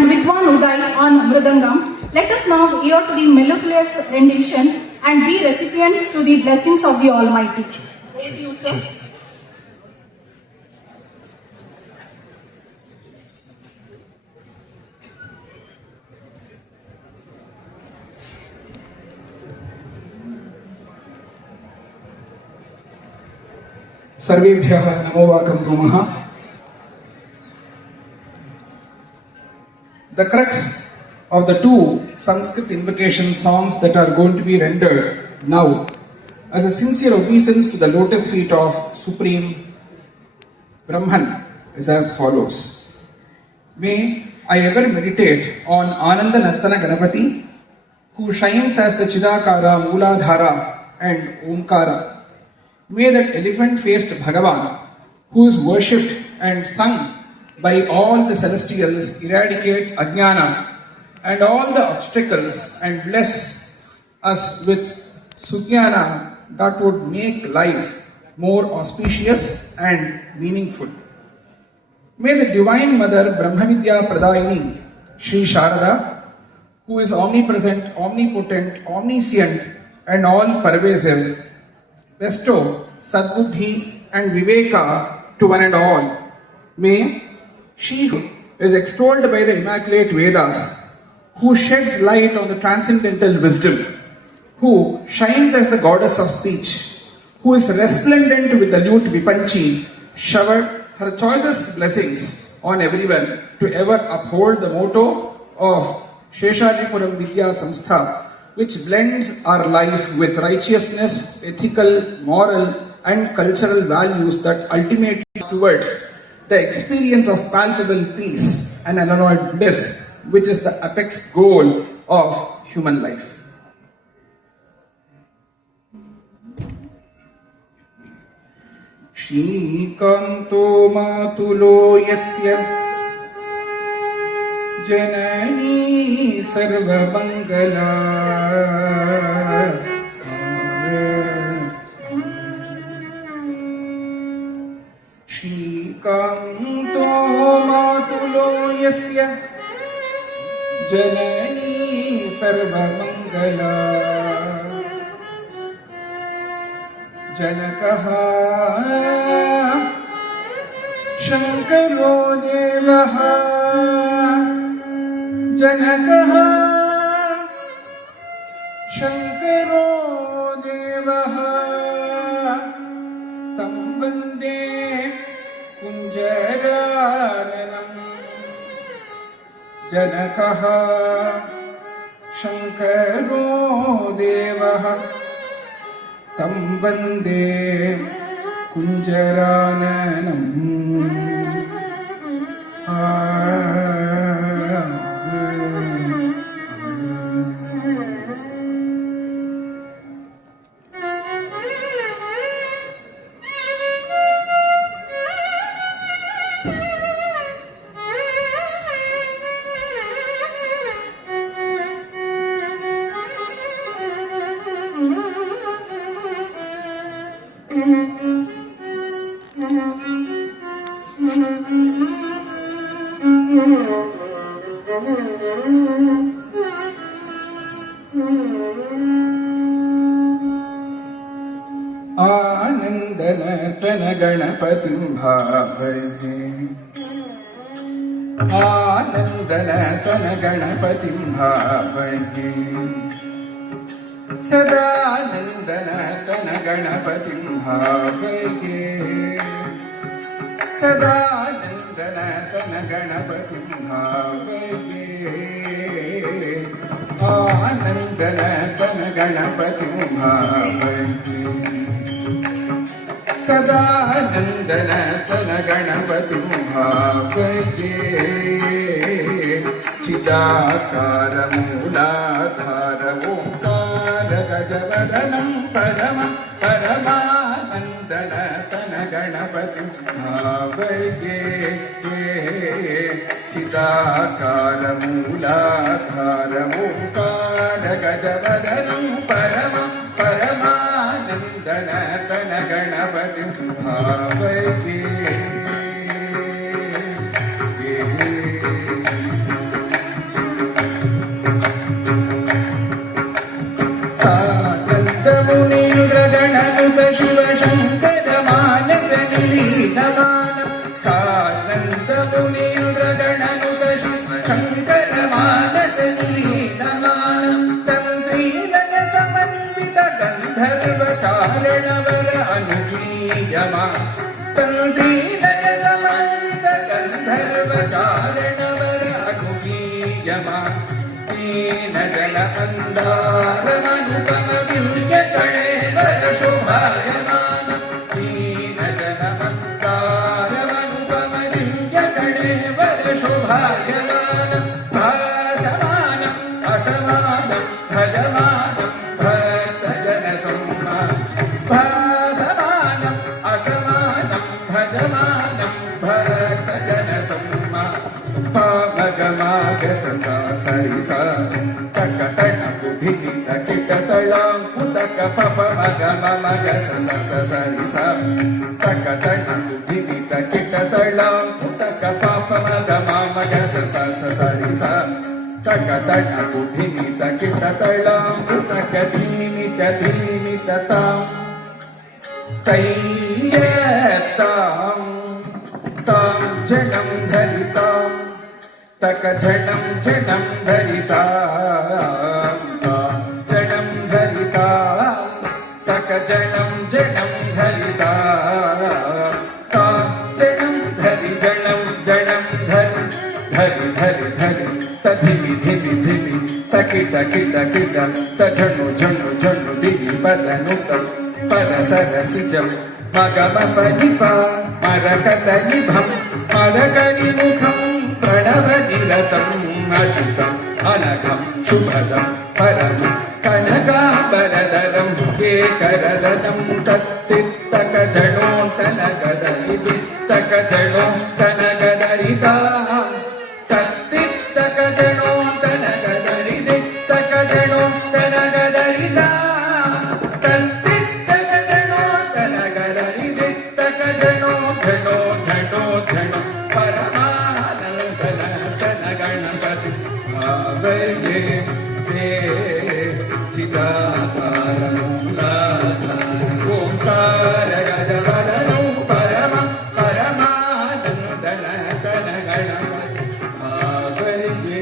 and Vidwan Uday on Mridangam. Let us now hear to the mellifluous rendition and be recipients to the blessings of the Almighty. Over to you, sir. सर्वेभ्यः नमो वाकं कुर्मः. The crux of the two Sanskrit invocation songs that are going to be rendered now as a sincere obeisance to the lotus feet of Supreme Brahman is as follows. May I ever meditate on Ananda Nartana Ganapati, who shines as the Chidakara, Mooladhara and Omkara. May that elephant-faced Bhagavan, who is worshipped and sung by all the celestials, eradicate Ajnana and all the obstacles and bless us with Sujnana that would make life more auspicious and meaningful. May the Divine Mother Brahmavidya Pradayini, Sri Sharada, who is omnipresent, omnipotent, omniscient and all-pervasive, bestow Sadbuddhi and Viveka to one and all. May she who is extolled by the immaculate Vedas, who sheds light on the transcendental wisdom, who shines as the goddess of speech, who is resplendent with the lute Vipanchi, shower her choicest blessings on everyone to ever uphold the motto of Sheshajipuram Vidya Samstha, which blends our life with righteousness, ethical, moral, and cultural values that ultimately towards the experience of palpable peace and unalloyed bliss, which is the apex goal of human life. Shrikanto matulo yasya Janani sarva mangala Shrikanto matulo yasya Janani sarva mangala Janakaha Shankaro devaha Janakaha Shankaro devaha Tam vande Kunjaranam Janakaha Shankaro devaha Tam vande Kunjaranam Anandana Ganapatim Bhavaye Anandana Ganapatim Bhavaye Sadanandana Ganapatim Bhavaye Sadanandana Ganapatim Bhavaye Anandana Ganapatim Bhavaye Sadanandana Ganapatim Bhavaye Chidakara Mooladhara Omkara Gajavadanam Paramam Paramanandana Ganapatim Bhavaye Chidakara Mooladhara Omkara Gajavadanam Paramam Paramanandana Ganapatim Bhavaye दीन जन मंदारमनुपम दिव्य कणेवर शोभायमान दीन जन मंदारमनुपम दिव्य कणेवर शोभायमान भासमानं असमानं भजमानं भक्त जन सम्मान भासमानं असमानं भजमानं भक्त जन सम्मान पामगमाग ससा सरिसा तक तण बुद्धि तकिट तळां पुतक पप मग मग ससा सरिसा तक तण बुद्धि तकिट तळां पुतक पप मग मग ससा सरिसा तक तण बुद्धि तकिट तळां पुतक धीमित धीमित तां तैयतां तां जनं धरितां तक झणं झणं धरिता झणं धरिता तक झणं झणं धरिता झणं धरि झणं झणं धरि धरि धरि धरि तधिमि धिमि धिमि तकि टकि टकि तझणु झणु झणु दिवि पदनुत परसरसिजं मगमपनिपा मरकतनिभं मदकनिमुखं प्रणवनिरतम् अच्युतम् अनघम् शुभदम् परमम् कनकाम्बरधरम् एकरदनम् तत्तित्तकजनोत्तनगदरिदित्तकजनोत्तनगदरिताम् तत्तित्तकजनोत्तनगदरिदित्तकजनोत्तनगदरिताम् तत्तित्तकजनोत्तनगदरिदित्तकजनोत्तनो परमानन्दनन्दनगणपति भावये ते चिदाकारमूलाधार ओंकार गजवदनौ परमं परमानन्दनन्दनगणपति भावये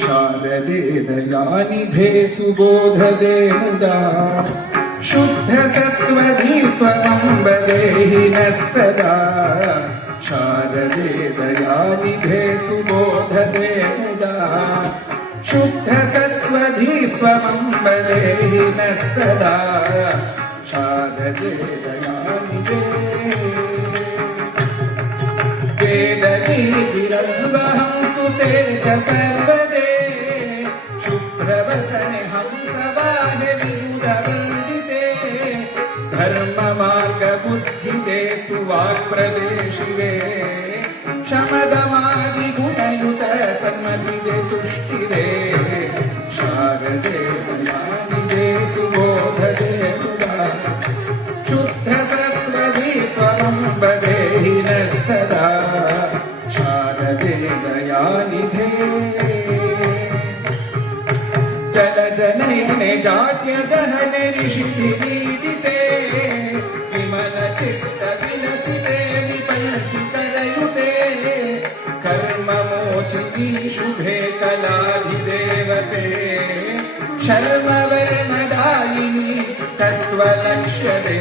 शारदे दयानिधे सुबोधदे मुदा शुद्ध सत्त्वधि स्वमं वदेहि नः सदा शारदे दयानिधे सुबोधदे मुदा शुद्ध सत्त्वधि स्वमं वदेहि नः सदा शारदे दयानिधे वेदगीतिरल्वहं स्तुते च सर्वदे शुभ्रवसने हंसवाहने विबुधवन्दिते धर्ममार्गबुद्धिदे सुवाक्प्रदे शिवे शमदमादिगुणयुत सन्मतिदे तुष्टिदे शारदे दयानिधे सुबोधदे मुदा शुद्धसत्त्वधि त्वमं वदेहि नः सदा शारदे दयानिधे जलजनयने जाड्यदहने ऋषिभिरीडिते विमलचित्तविलसिते विपञ्चितलयुते कर्ममोचिति शुभे कलाधिदेवते शर्मवर्मदायिनि तत्त्वलक्ष्यदे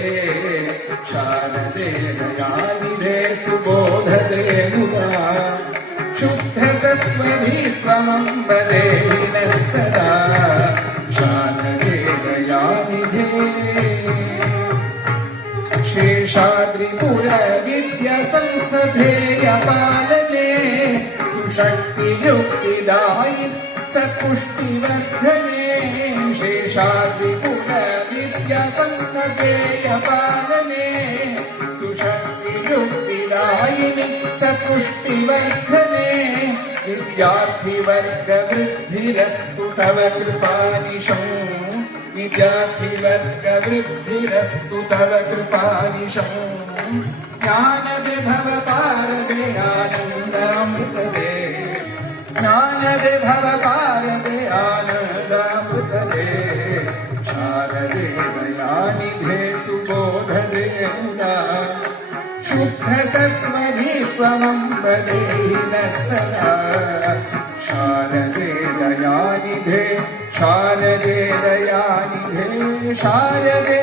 शारदे दयानिधे सुबोधदे मुदा शुद्धसत्त्वधि स्वमं वदेहि नः सदा शारदे दयानिधे शेषाद्रिपुरविद्यासंस्थेयपालने सुशक्तियुक्तिदायि सत्पुष्टिवर्धने शेषाद्रिपुरविद्यासंस्थेयपालने सुशक्तियुक्तिदायिनि सत्पुष्टिवर्धने विद्यार्थिवर्गवृद्धिरस्तु तव कृपानिशं विद्यार्थिवर्गवृद्धिरस्तु तव कृपानिशं ज्ञानविभवपारदे आनन्दामृतदे ज्ञानविभवपारदे आनन्दामृतदे शारदे दयानिधे सुबोधदे मुदा शुद्धसत्त्वधि स्वमं वदेहि नः सदा शारदे दयानिधे शारदे दयानिधे शारदे